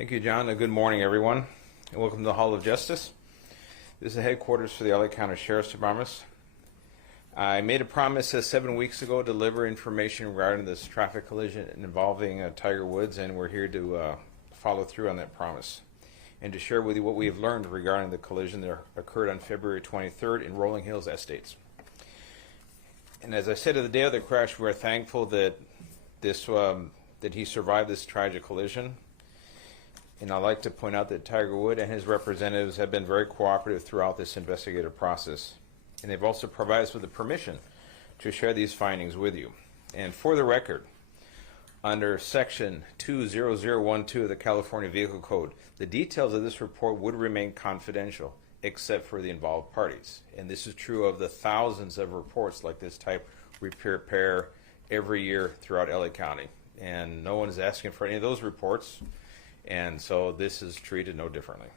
Thank you, John. Good morning, everyone, and welcome to the Hall of Justice. This is the headquarters for the LA County Sheriff's Department. I made a promise 7 weeks ago to deliver information regarding this traffic collision involving Tiger Woods, and we're here to follow through on that promise and to share with you what we have learned regarding the collision that occurred on February 23rd in Rolling Hills Estates. And as I said at the day of the crash, we're thankful that that he survived this tragic collision. And I'd like to point out that Tiger Woods and his representatives have been very cooperative throughout this investigative process. And they've also provided us with the permission to share these findings with you. And for the record, under Section 20012 of the California Vehicle Code, the details of this report would remain confidential except for the involved parties. And this is true of the thousands of reports like this type we prepare every year throughout LA County. And no one is asking for any of those reports. And so this is treated no differently.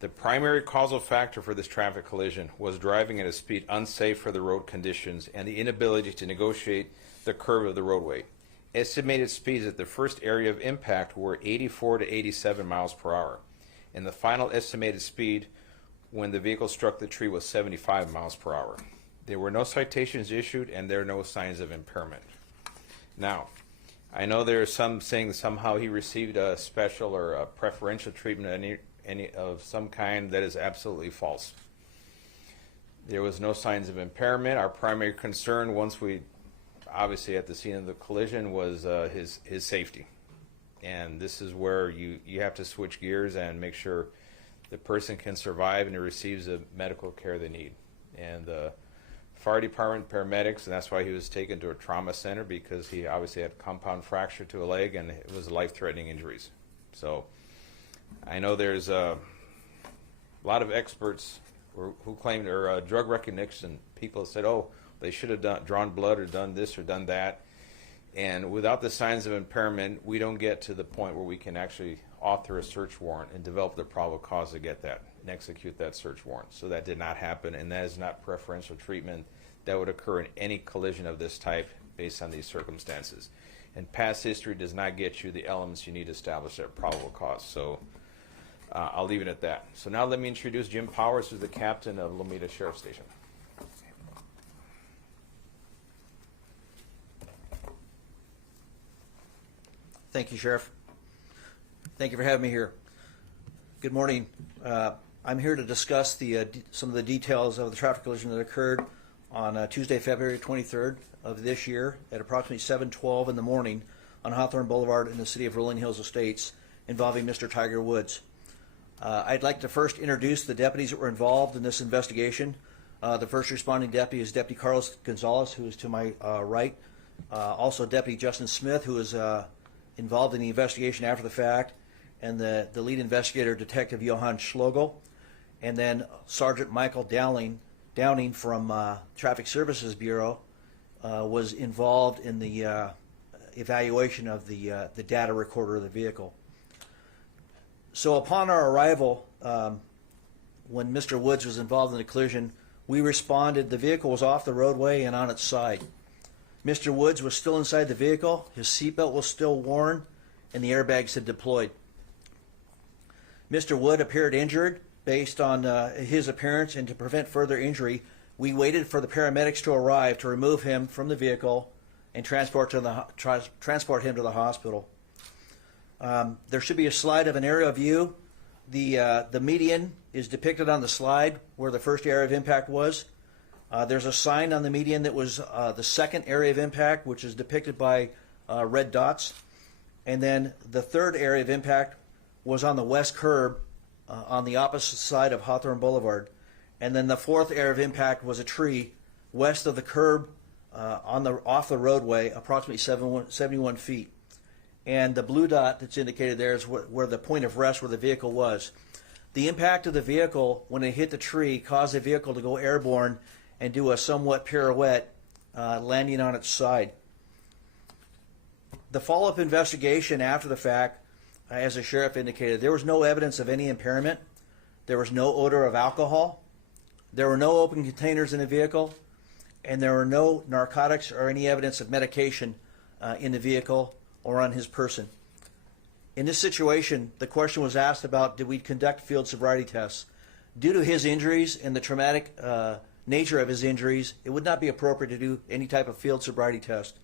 The primary causal factor for this traffic collision was driving at a speed unsafe for the road conditions and the inability to negotiate the curve of the roadway. Estimated speeds at the first area of impact were 84 to 87 miles per hour, and the final estimated speed when the vehicle struck the tree was 75 miles per hour. There were no citations issued, and there are no signs of impairment. Now, I know there are some saying somehow he received a special or a preferential treatment any of some kind. That is absolutely false. There was no signs of impairment. Our primary concern, once we obviously at the scene of the collision, was his safety. And this is where you have to switch gears and make sure the person can survive and he receives the medical care they need. And the fire department, paramedics, and that's why he was taken to a trauma center, because he obviously had a compound fracture to a leg and it was life-threatening injuries. So I know there's a lot of experts who claim they're drug recognition people said, oh, they should have drawn blood or done this or done that. And without the signs of impairment, we don't get to the point where we can actually author a search warrant and develop the probable cause to get that and execute that search warrant. So that did not happen, and that is not preferential treatment that would occur in any collision of this type based on these circumstances. And past history does not get you the elements you need to establish that probable cause. So I'll leave it at that. So now let me introduce Jim Powers, who's the captain of Lomita Sheriff Station. Thank you, Sheriff. Thank you for having me here. Good morning. I'm here to discuss some of the details of the traffic collision that occurred on Tuesday, February 23rd of this year at approximately 7:12 in the morning on Hawthorne Boulevard in the city of Rolling Hills Estates, involving Mr. Tiger Woods. I'd like to first introduce the deputies that were involved in this investigation. The first responding deputy is Deputy Carlos Gonzalez, who is to my right. Also Deputy Justin Smith, who is involved in the investigation after the fact, and the lead investigator, Detective Johann Schlogel, and then Sergeant Michael Downing from Traffic Services Bureau was involved in the evaluation of the data recorder of the vehicle. So upon our arrival, when Mr. Woods was involved in the collision, we responded. The vehicle was off the roadway and on its side. Mr. Woods was still inside the vehicle, his seatbelt was still worn, and the airbags had deployed. Mr. Wood appeared injured based on his appearance, and to prevent further injury, we waited for the paramedics to arrive to remove him from the vehicle and transport him to the hospital. There should be a slide of an aerial view. The median is depicted on the slide where the first area of impact was. There's a sign on the median that was the second area of impact, which is depicted by red dots. And then the third area of impact was on the west curb on the opposite side of Hawthorne Boulevard. And then the fourth area of impact was a tree west of the curb off the roadway, approximately 71 feet. And the blue dot that's indicated there is where the point of rest where the vehicle was. The impact of the vehicle when it hit the tree caused the vehicle to go airborne and do a somewhat pirouette, landing on its side. The follow-up investigation after the fact, as the sheriff indicated, there was no evidence of any impairment. There was no odor of alcohol. There were no open containers in the vehicle, and there were no narcotics or any evidence of medication in the vehicle or on his person. In this situation, the question was asked about did we conduct field sobriety tests. Due to his injuries and the traumatic nature of his injuries, it would not be appropriate to do any type of field sobriety test.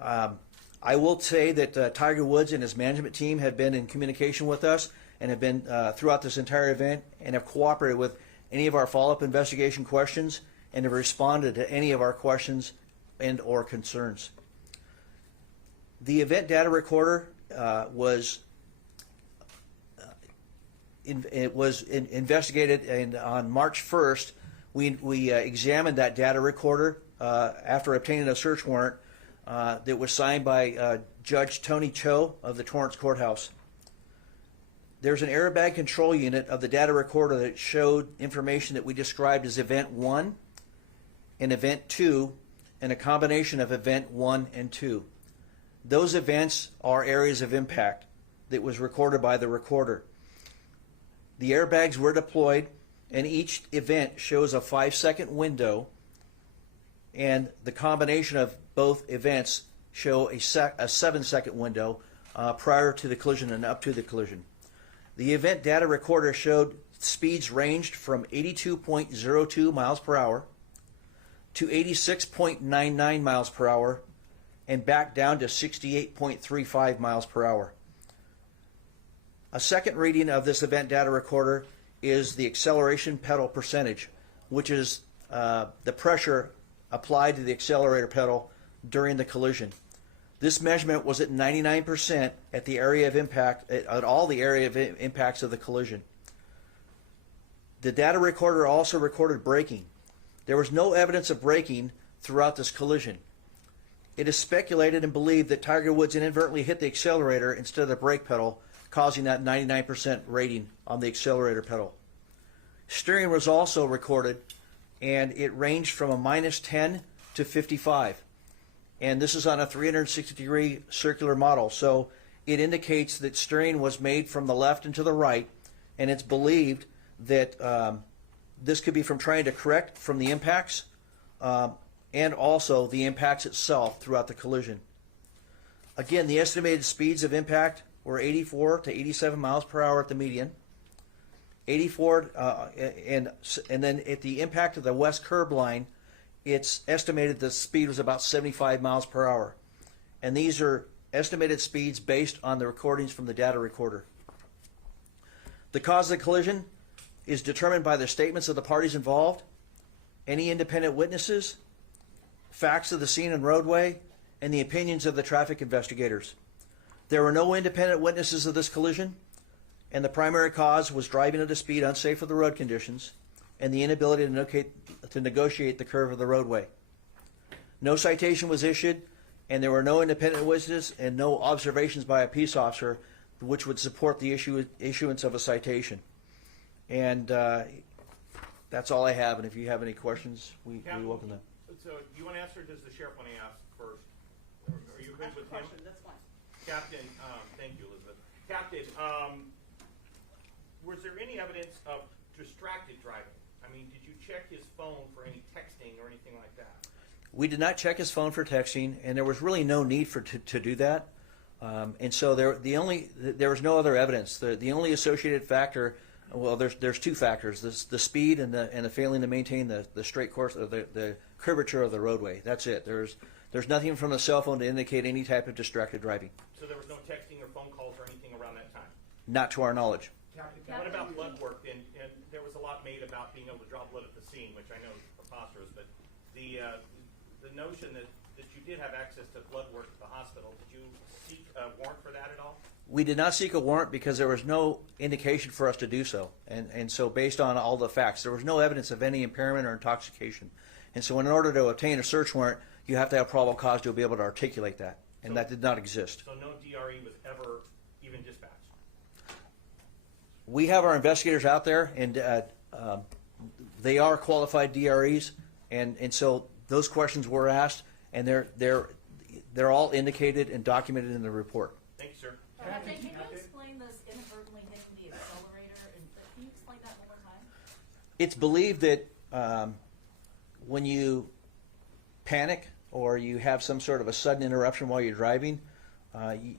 I will say that Tiger Woods and his management team have been in communication with us and have been throughout this entire event and have cooperated with any of our follow-up investigation questions and have responded to any of our questions and or concerns. The event data recorder was investigated, and on March 1st, we examined that data recorder after obtaining a search warrant that was signed by Judge Tony Cho of the Torrance Courthouse. There's an airbag control unit of the data recorder that showed information that we described as Event 1 and Event 2, and a combination of Event 1 and 2. Those events are areas of impact that was recorded by the recorder. The airbags were deployed, and each event shows a 5-second window, and the combination of both events show a 7-second window prior to the collision and up to the collision. The event data recorder showed speeds ranged from 82.02 miles per hour to 86.99 miles per hour and back down to 68.35 miles per hour. A second reading of this event data recorder is the acceleration pedal percentage, which is the pressure applied to the accelerator pedal during the collision. This measurement was at 99% at the area of impact, at all the area of impacts of the collision. The data recorder also recorded braking. There was no evidence of braking throughout this collision. It is speculated and believed that Tiger Woods inadvertently hit the accelerator instead of the brake pedal, causing that 99% rating on the accelerator pedal. Steering was also recorded, and it ranged from a -10 to 55. And this is on a 360-degree circular model, so it indicates that steering was made from the left and to the right, and it's believed that this could be from trying to correct from the impacts and also the impacts itself throughout the collision. Again, the estimated speeds of impact were 84 to 87 miles per hour at the median, 84, and then at the impact of the west curb line, it's estimated the speed was about 75 miles per hour. And these are estimated speeds based on the recordings from the data recorder. The cause of the collision is determined by the statements of the parties involved, any independent witnesses, facts of the scene and roadway, and the opinions of the traffic investigators. There were no independent witnesses of this collision, and the primary cause was driving at a speed unsafe for the road conditions and the inability to negotiate the curve of the roadway. No citation was issued, and there were no independent witnesses and no observations by a peace officer which would support the issuance of a citation. And that's all I have, and if you have any questions, we welcome them. So do you want to answer, or does the sheriff want to ask first? Are you good with him? That's fine. Captain, thank you, Elizabeth. Captain, was there any evidence of distracted driving? I mean, did you check his phone for any texting or anything like that? We did not check his phone for texting, and there was really no need to do that. And so there was no other evidence. The only associated factor, well, there's two factors: the speed and the failing to maintain the straight course of the curvature of the roadway. That's it. There's nothing from the cell phone to indicate any type of distracted driving. So there was no texting or phone calls or anything around that time? Not to our knowledge. Captain, what about blood work? And there was a lot made about being able to draw blood at the scene, which I know is preposterous, but the notion that you did have access to blood work at the hospital, did you seek a warrant for that at all? We did not seek a warrant because there was no indication for us to do so. And so based on all the facts, there was no evidence of any impairment or intoxication. And so in order to obtain a search warrant, you have to have probable cause to be able to articulate that. And that did not exist. So no DRE was ever even dispatched? We have our investigators out there, and they are qualified DREs, and so those questions were asked, and they're all indicated and documented in the report. Thank you, sir. Captain, can you explain this inadvertently hitting the accelerator? Can you explain that one more time? It's believed that when you panic or you have some sort of a sudden interruption while you're driving,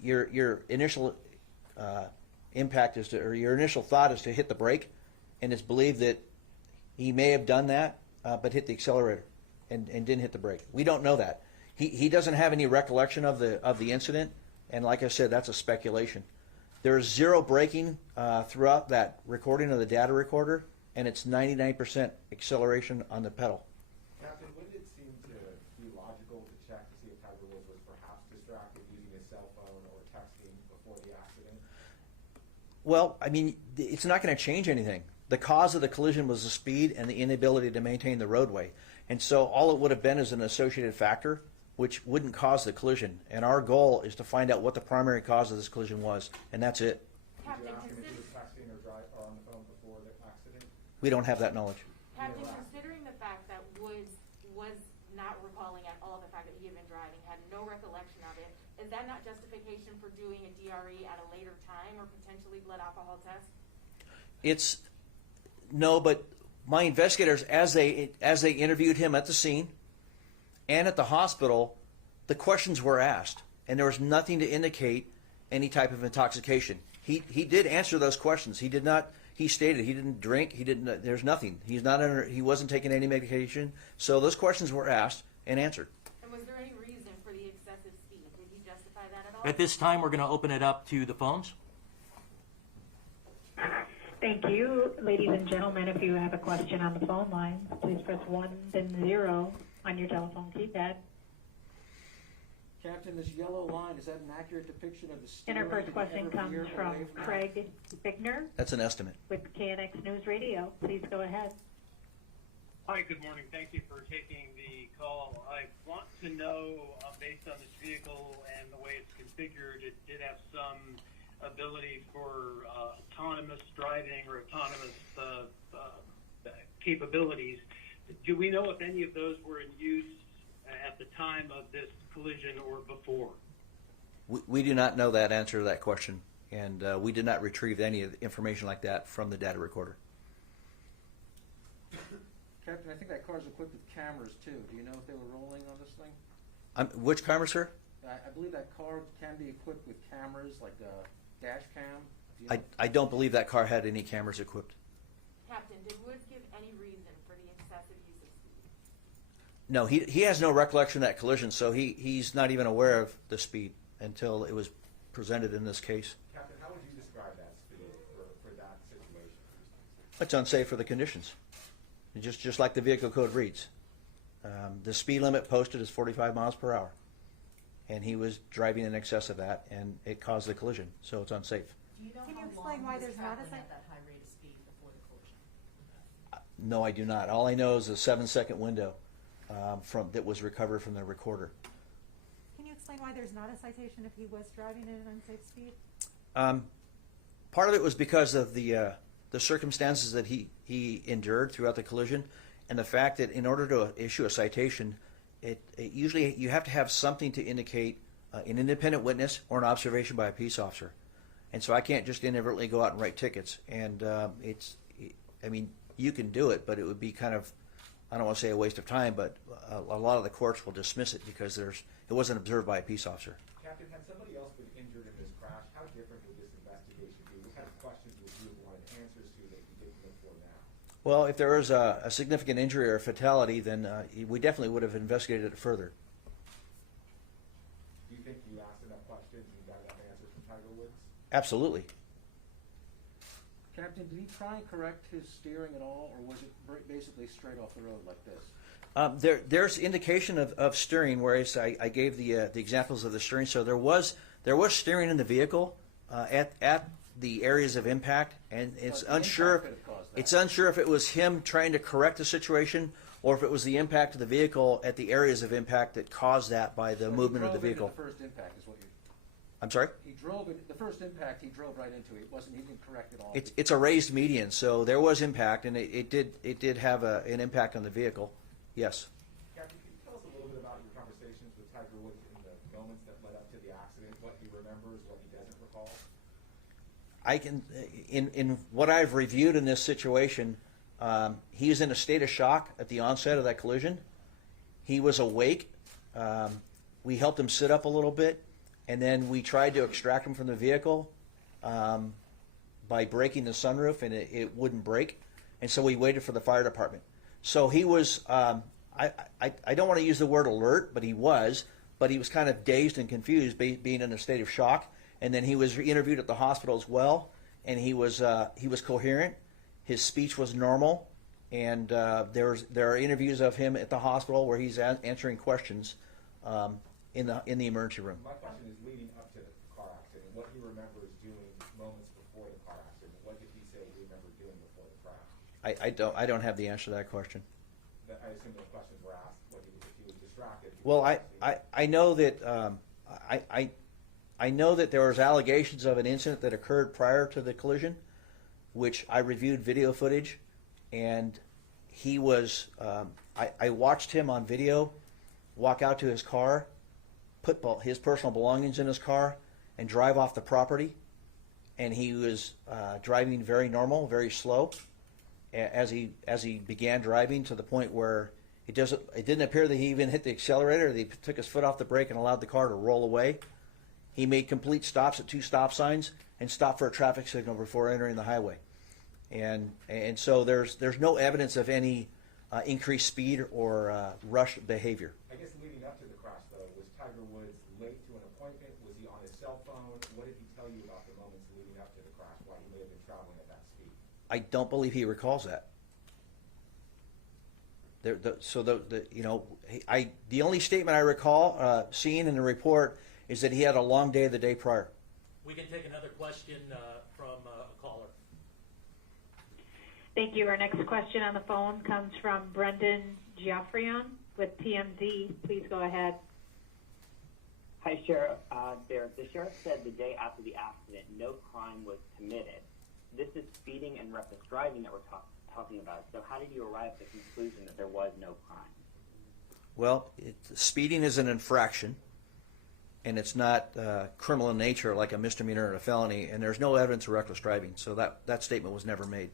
your initial impact is to, or your initial thought is to hit the brake, and it's believed that he may have done that, but hit the accelerator and didn't hit the brake. We don't know that. He doesn't have any recollection of the incident, and like I said, that's a speculation. There's zero braking throughout that recording of the data recorder, and it's 99% acceleration on the pedal. Captain, wouldn't it seem to be logical to check to see if Tiger Woods was perhaps distracted using his cell phone or texting before the accident? Well, I mean, it's not going to change anything. The cause of the collision was the speed and the inability to maintain the roadway. And so all it would have been is an associated factor, which wouldn't cause the collision. And our goal is to find out what the primary cause of this collision was, and that's it. Did Captain, you ask him if he was texting or on the phone before the accident? We don't have that knowledge. Captain, considering the fact that Woods was not recalling at all the fact that he had been driving, had no recollection of it, is that not justification for doing a DRE at a later time or potentially blood alcohol test? No, but my investigators, as they interviewed him at the scene and at the hospital, the questions were asked, and there was nothing to indicate any type of intoxication. He did answer those questions. He did not. He stated he didn't drink. He didn't. There's nothing. He's not under. He wasn't taking any medication. So those questions were asked and answered. And was there any reason for the excessive speed? Did he justify that at all? At this time, we're going to open it up to the phones. Thank you. Ladies and gentlemen, if you have a question on the phone line, please press 1 then 0 on your telephone keypad. Captain, this yellow line, is that an accurate depiction of the And our steering first question every comes year from away Craig Bickner That's an estimate. with KNX News Radio. Please go ahead. Hi, good morning. Thank you for taking the call. I want to know, based on this vehicle and the way it's configured, it did have some ability for autonomous driving or autonomous capabilities. Do we know if any of those were in use at the time of this collision or before? We do not know that answer to that question, and we did not retrieve any of the information like that from the data recorder. Captain, I think that car's equipped with cameras too. Do you know if they were rolling on this thing? Which camera, sir? I believe that car can be equipped with cameras, like a dash cam. Do you know? I don't believe that car had any cameras equipped. Captain, did Woods give any reason for the excessive use of speed? No, he has no recollection of that collision, so he's not even aware of the speed until it was presented in this case. Captain, how would you describe that speed for that situation? It's unsafe for the conditions, just like the vehicle code reads. The speed limit posted is 45 miles per hour, and he was driving in excess of that, and it caused the collision, so it's unsafe. Do you know Can you how explain long why he was there's not a traveling site- at that high rate of speed before the collision? No, I do not. All I know is a 7-second window that was recovered from the recorder. Can you explain why there's not a citation if he was driving at an unsafe speed? Part of it was because of the circumstances that he endured throughout the collision, and the fact that in order to issue a citation, it usually you have to have something to indicate an independent witness or an observation by a peace officer. And so I can't just inadvertently go out and write tickets. And I mean, you can do it, but it would be kind of, I don't want to say a waste of time, but a lot of the courts will dismiss it because it wasn't observed by a peace officer. Captain, had somebody else been injured in this crash, how different would this investigation be? What kind of questions would you have wanted answers to that you didn't look for now? Well, if there was a significant injury or a fatality, then we definitely would have investigated it further. Do you think you asked enough questions and got enough answers from Tiger Woods? Absolutely. Captain, did he try and correct his steering at all, or was it basically straight off the road like this? There's indication of steering, whereas I gave the examples of the steering. So there was steering in the vehicle at the areas of impact, and it's But the unsure. impact could have caused that. It's unsure if it was him trying to correct the situation, or if it was the impact of the vehicle at the areas of impact that caused that by the So movement of the he drove vehicle. into the first impact is what you. I'm sorry. He drove it. The first impact, he drove right into it. He didn't correct it all. It's a raised median, so there was impact, and it did have an impact on the vehicle. Yes. Captain, can you tell us a little bit about your conversations with Tiger Woods in the moments that led up to the accident, what he remembers, what he doesn't recall? I can, in what I've reviewed in this situation, he was in a state of shock at the onset of that collision. He was awake. We helped him sit up a little bit, and then we tried to extract him from the vehicle, by breaking the sunroof, and it wouldn't break, and so we waited for the fire department. So he was, I don't want to use the word alert, but he was kind of dazed and confused, being in a state of shock. And then he was interviewed at the hospital as well, and he was coherent. His speech was normal, and there are interviews of him at the hospital where he's answering questions in the emergency room. My question is leading up to the car accident, what he remembers doing moments before the car accident. What did he say he remembered doing before the crash? I don't have the answer to that question. I assume those questions were asked, if he was distracted. Well, I know that I know that there was allegations of an incident that occurred prior to the collision, which I reviewed video footage, and he was. I watched him on video walk out to his car, put his personal belongings in his car, and drive off the property. And he was driving very normal, very slow, as he began driving, to the point where it didn't appear that he even hit the accelerator. He took his foot off the brake and allowed the car to roll away. He made complete stops at 2 stop signs and stopped for a traffic signal before entering the highway. And so there's no evidence of any increased speed or rush behavior. I guess leading up to the crash, though, was Tiger Woods late to an appointment? Was he on his cell phone? What did he tell you about the moments leading up to the crash, why he may have been traveling at that speed? I don't believe he recalls that. The only statement I recall seeing in the report is that he had a long day the day prior. We can take another question from a caller. Thank you. Our next question on the phone comes from Brendan Geoffrion with TMZ. Please go ahead. Hi, Sheriff. The sheriff said the day after the accident, no crime was committed. This is speeding and reckless driving that we're talking about. So how did you arrive at the conclusion that there was no crime? Well, speeding is an infraction, and it's not criminal in nature like a misdemeanor or a felony, and there's no evidence of reckless driving. So that statement was never made.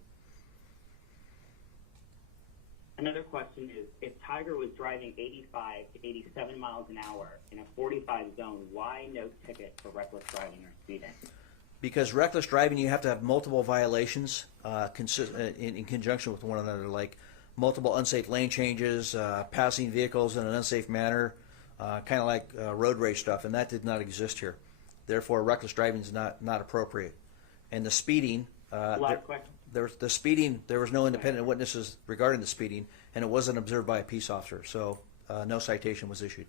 Another question is, if Tiger was driving 85 to 87 miles an hour in a 45 zone, why no ticket for reckless driving or speeding? Because reckless driving, you have to have multiple violations in conjunction with one another, like multiple unsafe lane changes, passing vehicles in an unsafe manner, kind of like road rage stuff, and that did not exist here. Therefore, reckless driving is not appropriate. And the speeding, there was no independent witnesses regarding the speeding, and it wasn't observed by a peace officer, so no citation was issued.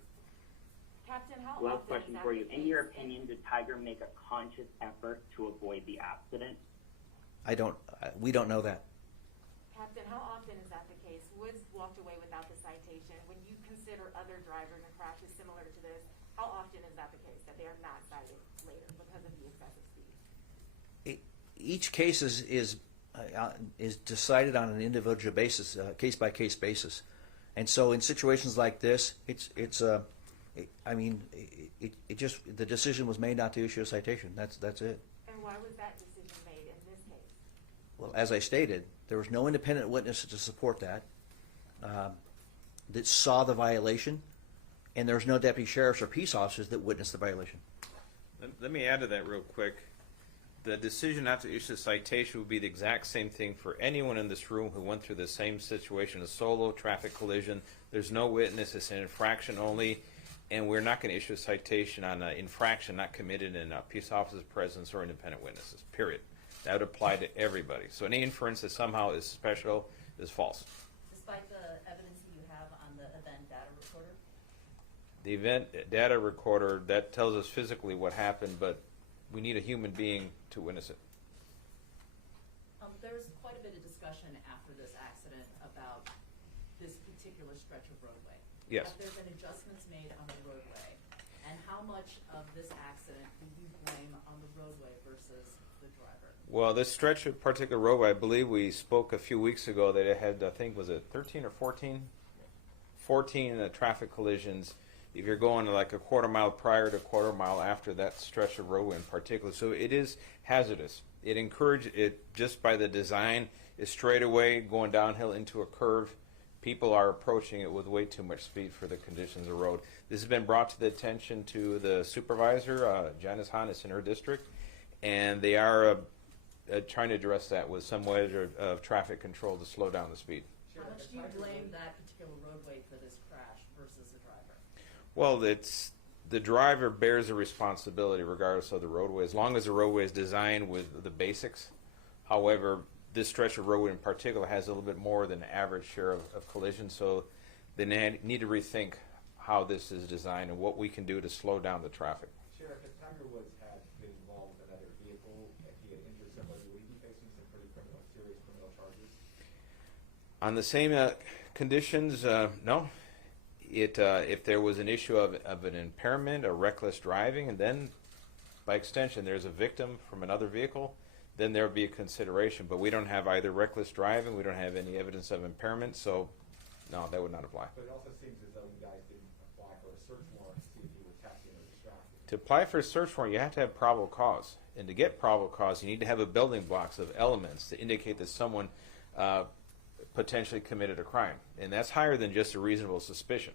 Captain, how Last often question is that for the you. In case? your opinion, did Tiger make a conscious effort to avoid the accident? We don't know that. Captain, how often is that the case? Woods walked away without the citation. When you consider other drivers and crashes similar to this, how often is that the case, that they are not cited later because of the excessive speed? Each case is decided on an individual basis, case by case basis, and so in situations like this, the decision was made not to issue a citation. That's it. And why was that decision made in this case? Well, as I stated, there was no independent witness to support that saw the violation, and there's no deputy sheriffs or peace officers that witnessed the violation. Let me add to that real quick. The decision not to issue a citation would be the exact same thing for anyone in this room who went through the same situation, a solo traffic collision. There's no witness. It's an infraction only, and we're not going to issue a citation on an infraction not committed in a peace officer's presence or independent witnesses, period. That would apply to everybody. So any inference that somehow is special is false. Despite the evidence that you have on the event data recorder? The event data recorder, that tells us physically what happened, but we need a human being to witness it. There's quite a bit of discussion after this accident about this particular stretch of roadway. Yes. Have there been adjustments made on the roadway? And how much of this accident do you blame on the roadway versus the driver? Well, this stretch of particular roadway, I believe we spoke a few weeks ago that it had, I think, was it 13 or 14? 14 traffic collisions. If you're going like a quarter mile prior to a quarter mile after that stretch of roadway in particular. So it is hazardous. It encouraged it just by the design is straight away going downhill into a curve. People are approaching it with way too much speed for the conditions of the road. This has been brought to the attention to the supervisor, Janice Hahn, it's in her district, and they are trying to address that with some ways of traffic control to slow down the speed. How much do you blame that particular roadway for this crash versus the driver? Well, it's the driver bears the responsibility regardless of the roadway, as long as the roadway is designed with the basics. However, this stretch of roadway in particular has a little bit more than average share of collisions, so they need to rethink how this is designed and what we can do to slow down the traffic. Sheriff, if Tiger Woods had been involved with another vehicle, if he had injured somebody, would he be facing some pretty serious criminal charges? On the same conditions, no. If there was an issue of an impairment or reckless driving, and then by extension there's a victim from another vehicle, then there would be a consideration. But we don't have either reckless driving, we don't have any evidence of impairment, so no, that would not apply. But it also seems as though you guys didn't apply for a search warrant to see if he was taxiing or distracted. To apply for a search warrant, you have to have probable cause. And to get probable cause, you need to have a building blocks of elements to indicate that someone potentially committed a crime. And that's higher than just a reasonable suspicion.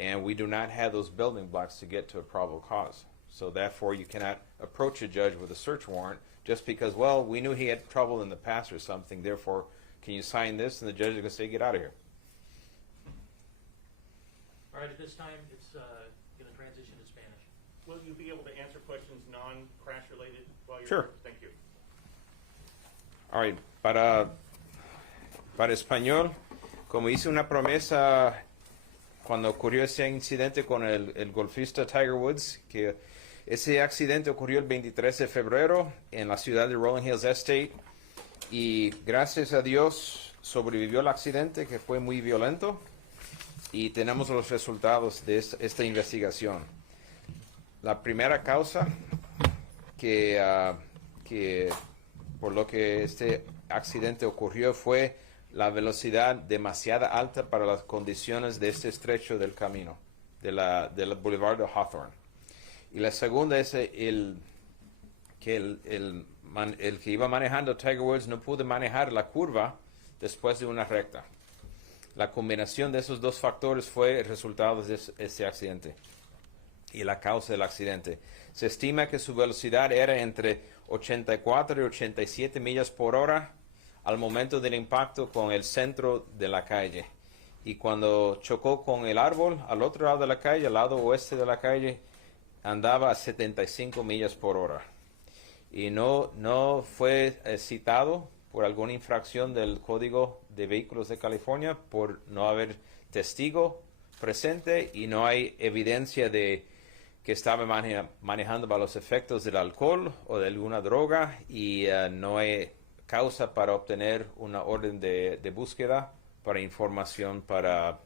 And we do not have those building blocks to get to a probable cause. So therefore, you cannot approach a judge with a search warrant just because, well, we knew he had trouble in the past or something, therefore, can you sign this? And the judge is going to say, get out of here. All right, at this time, it's going to transition to Spanish. Will you be able to answer questions non-crash related while you're Sure. here? Thank you. All right, para español, como hice una promesa cuando ocurrió ese incidente con el golfista Tiger Woods, que ese accidente ocurrió el 23 de febrero en la ciudad de Rolling Hills Estate, y gracias a Dios sobrevivió el accidente, que fue muy violento, y tenemos los resultados de esta investigación. La primera causa que por lo que este accidente ocurrió fue la velocidad demasiado alta para las condiciones de este estrecho del camino, del Boulevard de Hawthorne. Y la segunda es el que iba manejando Tiger Woods no pudo manejar la curva después de una recta. La combinación de esos dos factores fue el resultado de ese accidente y la causa del accidente. Se estima que su velocidad era entre 84 y 87 millas por hora al momento del impacto con el centro de la calle. Y cuando chocó con el árbol al otro lado de la calle, al lado oeste de la calle, andaba a 75 millas por hora. Y no fue citado por alguna infracción del Código de Vehículos de California por no haber testigo presente, y no hay evidencia de que estaba manejando bajo los efectos del alcohol o de alguna droga, y no hay causa para obtener una orden de búsqueda para información para,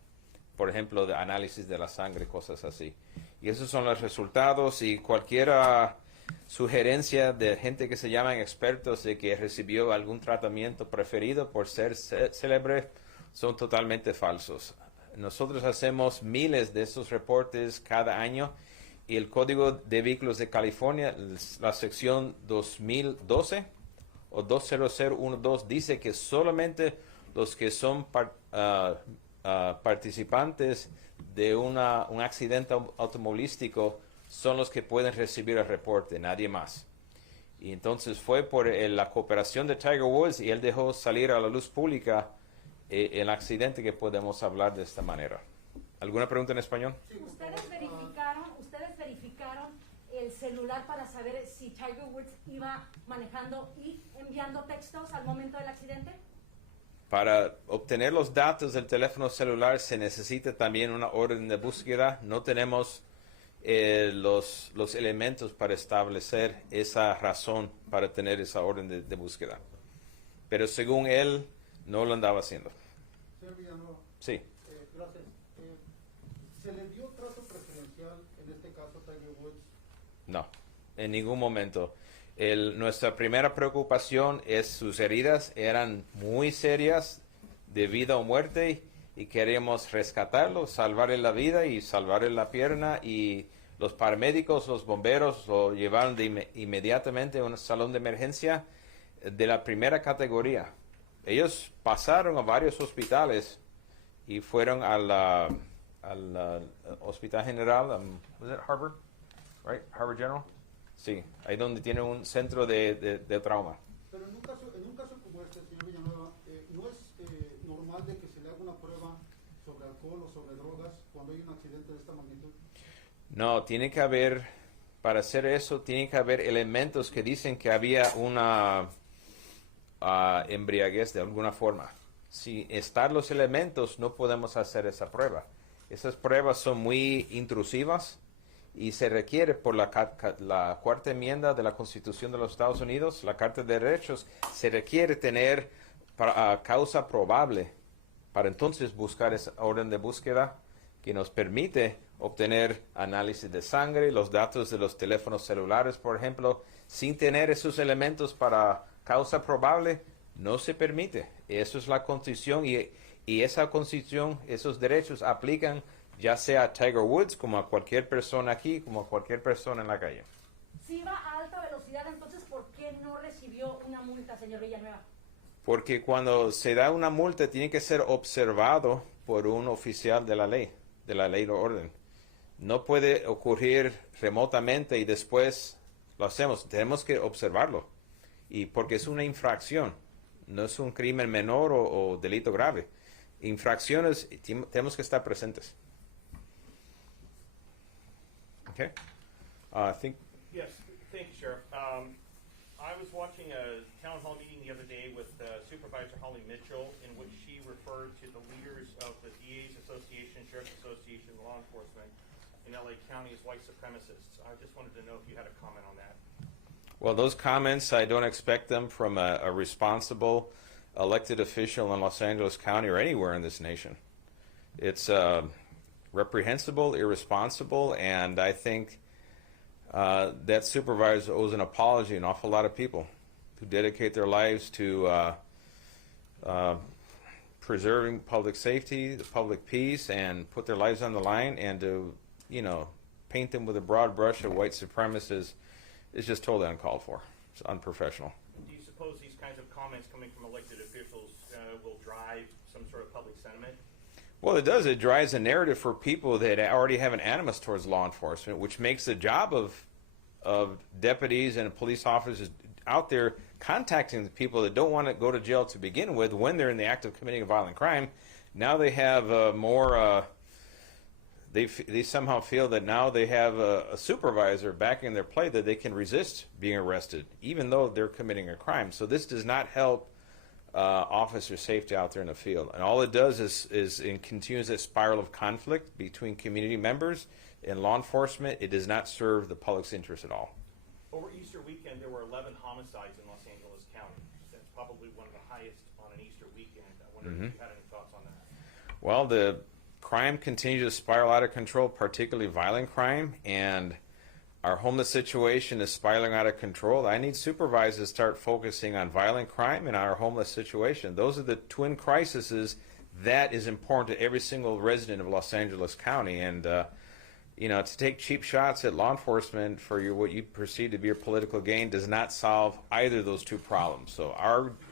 por ejemplo, de análisis de la sangre, cosas así. Y esos son los resultados, y cualquier sugerencia de gente que se llaman expertos de que recibió algún tratamiento preferido por ser célebre son totalmente falsos. Nosotros hacemos miles de estos reportes cada año, y el Código de Vehículos de California, la sección 2012 o 20012, dice que solamente los que son participantes de un accidente automovilístico son los que pueden recibir el reporte, nadie más. Y entonces fue por la cooperación de Tiger Woods, y él dejó salir a la luz pública el accidente, que podemos hablar de esta manera. ¿Alguna pregunta en español? ¿Ustedes verificaron el celular para saber si Tiger Woods iba manejando y enviando textos al momento del accidente? Para obtener los datos del teléfono celular se necesita también una orden de búsqueda. No tenemos los elementos para establecer esa razón para tener esa orden de búsqueda. Pero según él, no lo andaba haciendo. Señor Villanueva. Sí. Gracias. ¿Se le dio trato preferencial en este caso a Tiger Woods? No, en ningún momento. Nuestra primera preocupación es sus heridas eran muy serias, de vida o muerte, y queríamos rescatarlo, salvarle la vida y salvarle la pierna, y los paramédicos, los bomberos lo llevaron inmediatamente a un salón de emergencia de la primera categoría. Ellos pasaron a varios hospitales y fueron al Hospital General, was it Harvard? Right? Harvard General? Sí, ahí donde tiene un centro de trauma. Pero en un caso como este, señor Villanueva, ¿no es normal de que se le haga una prueba sobre alcohol o sobre drogas cuando hay un accidente de esta magnitud? No, tiene que haber, para hacer eso, tiene que haber elementos que dicen que había una embriaguez de alguna forma. Si están los elementos, no podemos hacer esa prueba. Esas pruebas son muy intrusivas y se requiere por la cuarta enmienda de la Constitución de los Estados Unidos, la Carta de Derechos, se requiere tener causa probable para entonces buscar esa orden de búsqueda que nos permite obtener análisis de sangre, los datos de los teléfonos celulares, por ejemplo. Sin tener esos elementos para causa probable, no se permite. Eso es la Constitución y esa Constitución, esos derechos aplican ya sea a Tiger Woods como a cualquier persona aquí, como a cualquier persona en la calle. Si iba a alta velocidad, entonces, ¿por qué no recibió una multa, señor Villanueva? Porque cuando se da una multa tiene que ser observado por un oficial de la ley o orden. No puede ocurrir remotamente y después lo hacemos. Tenemos que observarlo. Y porque es una infracción, no es un crimen menor o delito grave. Infracciones, tenemos que estar presentes. Okay. I think. Yes, thank you, Sheriff. I was watching a town hall meeting the other day with Supervisor Holly Mitchell, in which she referred to the leaders of the DA's Association, Sheriff's Association, law enforcement in LA County as white supremacists. I just wanted to know if you had a comment on that. Well, those comments, I don't expect them from a responsible elected official in Los Angeles County or anywhere in this nation. It's reprehensible, irresponsible, and I think that supervisor owes an apology to an awful lot of people who dedicate their lives to preserving public safety, the public peace, and put their lives on the line, and to, paint them with a broad brush of white supremacists is just totally uncalled for. It's unprofessional. Do you suppose these kinds of comments coming from elected officials will drive some sort of public sentiment? Well, it does. It drives a narrative for people that already have an animus towards law enforcement, which makes the job of deputies and police officers out there contacting the people that don't want to go to jail to begin with when they're in the act of committing a violent crime. Now they have more. They somehow feel that now they have a supervisor backing their play that they can resist being arrested, even though they're committing a crime. So this does not help officer safety out there in the field. And all it does is it continues that spiral of conflict between community members and law enforcement. It does not serve the public's interest at all. Over Easter weekend, there were 11 homicides in Los Angeles County. That's probably one of the highest on an Easter weekend. I wonder if you had any thoughts on that. Well, the crime continues to spiral out of control, particularly violent crime, and our homeless situation is spiraling out of control. I need supervisors to start focusing on violent crime and our homeless situation. Those are the twin crises that is important to every single resident of Los Angeles County. And, to take cheap shots at law enforcement for what you perceive to be your political gain does not solve either of those two problems. So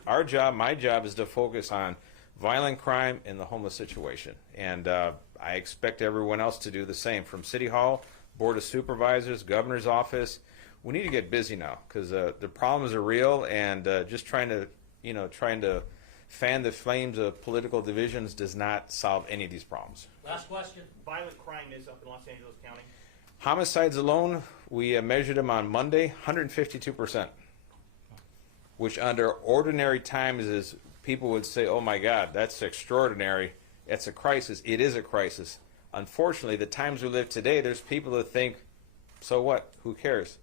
our job, my job, is to focus on violent crime and the homeless situation. And I expect everyone else to do the same, from City Hall, Board of Supervisors, Governor's Office. We need to get busy now because the problems are real, and just trying to fan the flames of political divisions does not solve any of these problems. Last question. Violent crime is up in Los Angeles County. Homicides alone, we measured them on Monday, 152%, which under ordinary times is people would say, oh my God, that's extraordinary. That's a crisis. It is a crisis. Unfortunately, the times we live today, there's people that think, so what? Who cares?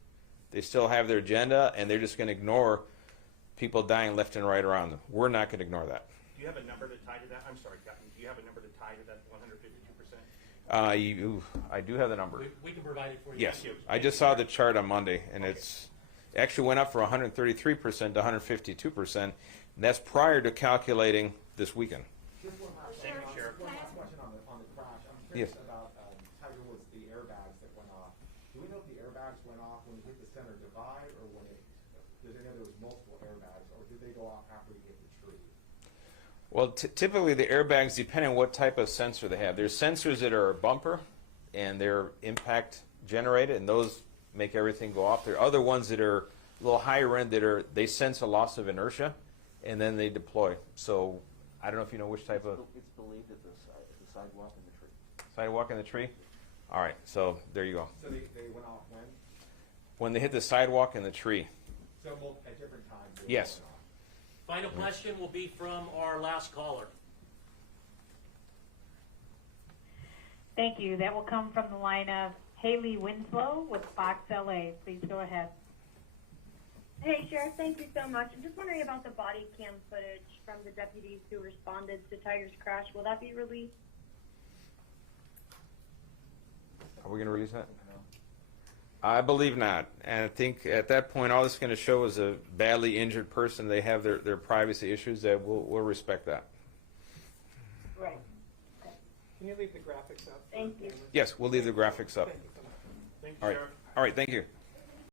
They still have their agenda, and they're just going to ignore people dying left and right around them. We're not going to ignore that. Do you have a number to tie to that? I'm sorry, Captain. Do you have a number to tie to that 152%? I do have the number. We can provide it for you. Yes. I just saw the chart on Monday, and it actually went up from 133% to 152%. And that's prior to calculating this weekend. Just one last question on the crash. I'm curious about Tiger Woods, the airbags that went off. Do we know if the airbags went off when he hit the center divide, or when does it know there was multiple airbags, or did they go off after he hit the tree? Well, typically the airbags depend on what type of sensor they have. There's sensors that are bumper, and they're impact generated, and those make everything go off. There are other ones that are a little higher end that they sense a loss of inertia, and then they deploy. So I don't know if you know which type of It's believed that the sidewalk and the tree. sidewalk in the tree. All right, so there you go. So they went off when? When they hit the sidewalk and the tree. So at different times? They Yes. went off. Final question will be from our last caller. Thank you. That will come from the line of Haley Winslow with Fox LA. Please go ahead. Hey, Sheriff, thank you so much. I'm just wondering about the body cam footage from the deputies who responded to Tiger's crash. Will that be released? Are we going to release that? I believe not. And I think at that point, all it's going to show is a badly injured person. They have their privacy issues. That we'll respect that. Right. Can you leave the graphics up? Thank you. Yes, we'll leave the graphics up. Thank you, All right. Sheriff. All right. Thank you.